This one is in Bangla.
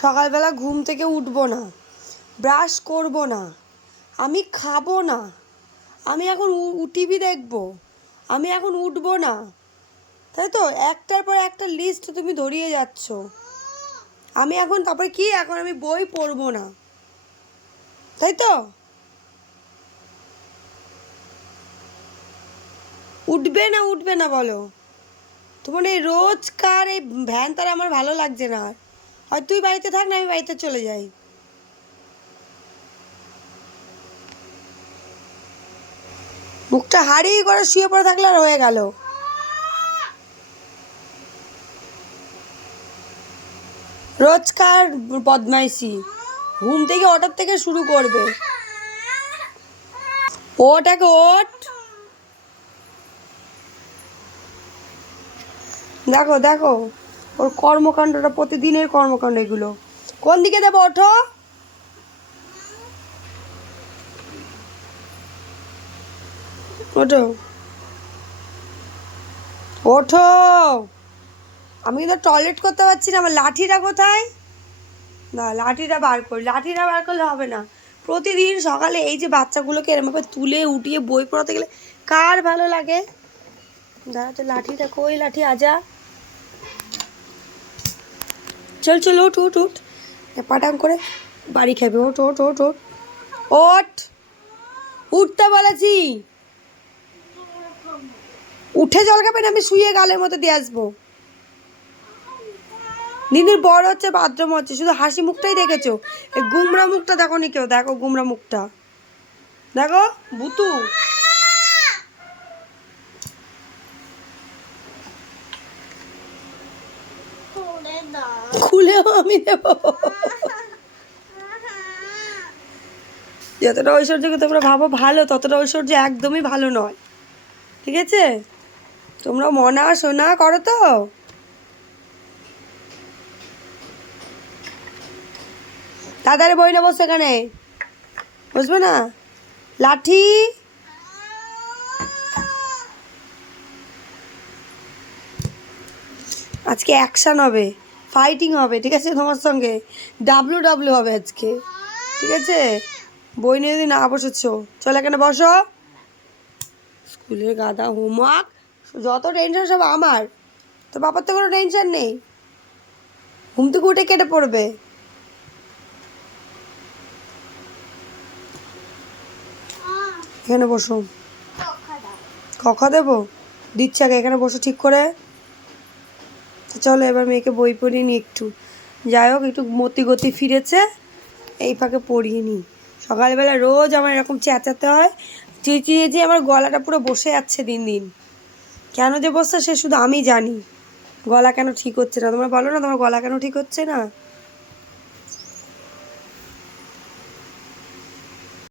সকালবেলা ঘুম থেকে উঠবো না ব্রাশ করব না, আমি খাব না, আমি এখন টিভি দেখব, আমি এখন উঠবো না। তাই তো? একটার পর একটা লিস্ট তুমি ধরিয়ে যাচ্ছ। আমি এখন, তারপরে কি? এখন আমি বই পড়ব না। তাই তো? উঠবে না উঠবে না বলো। তোমার এই রোজকার এই ভ্যান তার আমার ভালো লাগছে না আর। আর তুই বাড়িতে থাক না, আমি বাড়িতে চলে যাই। মুখটা হাড়ি করে শুয়ে পড়ে থাকলে আর হয়ে গেল। রোজকার বদমাইশি, ঘুম থেকে ওটার থেকে শুরু করবে। ওট এক ওট দেখো দেখো। ওর কর্মকাণ্ডটা, প্রতিদিনের কর্মকাণ্ড এগুলো। কোন দিকে দেবো, ওঠো? ওঠো। ওঠো। আমি কিন্তু টয়লেট করতে পারছি না, আমার লাঠিটা কোথায়? না, লাঠিটা বার করি। লাঠিটা বার করলে হবে না। প্রতিদিন সকালে এই যে বাচ্চাগুলোকে এরমভাবে তুলে উঠিয়ে বই পড়াতে গেলে কার ভালো লাগে? দাঁড়া তো লাঠিটা কই, লাঠি, আজা? চল চল, ওঠ ওঠ ওঠ। পাটাং করে বাড়ি খাবে ওঠ ওঠ ওঠ ওঠ। ওঠ। উঠতে বলেছি উঠে জল খাবে না, আমি শুয়ে গালের মতো দিয়ে আসব। দিদির বড় হচ্ছে বাথরুম হচ্ছে শুধু হাসি মুখটাই দেখেছ? গুমরা মুখটা দেখো নি কেউ? দেখো গুমরা মুখটা। দেখো, বুতু। খুলেও আমি দেবো যতটা ঐশ্বর্যকে তোমরা ভাবো ভালো, ততটা ঐশ্বর্য একদমই ভালো নয়। ঠিক আছে? তোমরা মনা সোনা করো তো। তাড়াতাড়ি বই না বসে এখানে বসবে না? লাঠি। আজকে অ্যাকশন হবে ফাইটিং হবে, ঠিক আছে? তোমার সঙ্গে। ডাব্লু ডাব্লু হবে আজকে। ঠিক আছে? বই নিয়ে যদি না বসেছো, চল এখানে বসো। স্কুলের গাদা হোমওয়ার্ক। যত টেনশন সব আমার। তো বাবার তো কোনো টেনশন নেই। ঘুম থেকে উঠে কেটে পড়বে। এখানে বসো। কখা দেবো? দিচ্ছে আগে, এখানে বসো ঠিক করে। তো চলো এবার মেয়েকে বই পড়িয়ে নিই একটু। যাই হোক, একটু মতি গতি ফিরেছে, এই ফাঁকে পড়িয়ে সকালবেলা রোজ আমার এরকম চেঁচাতে হয়, চেঁচিয়ে যে আমার গলাটা পুরো বসে যাচ্ছে দিন দিন। কেন যে বসছে সে শুধু আমি জানি। গলা কেন ঠিক হচ্ছে না? তোমরা বলো না, তোমার গলা কেন ঠিক হচ্ছে না?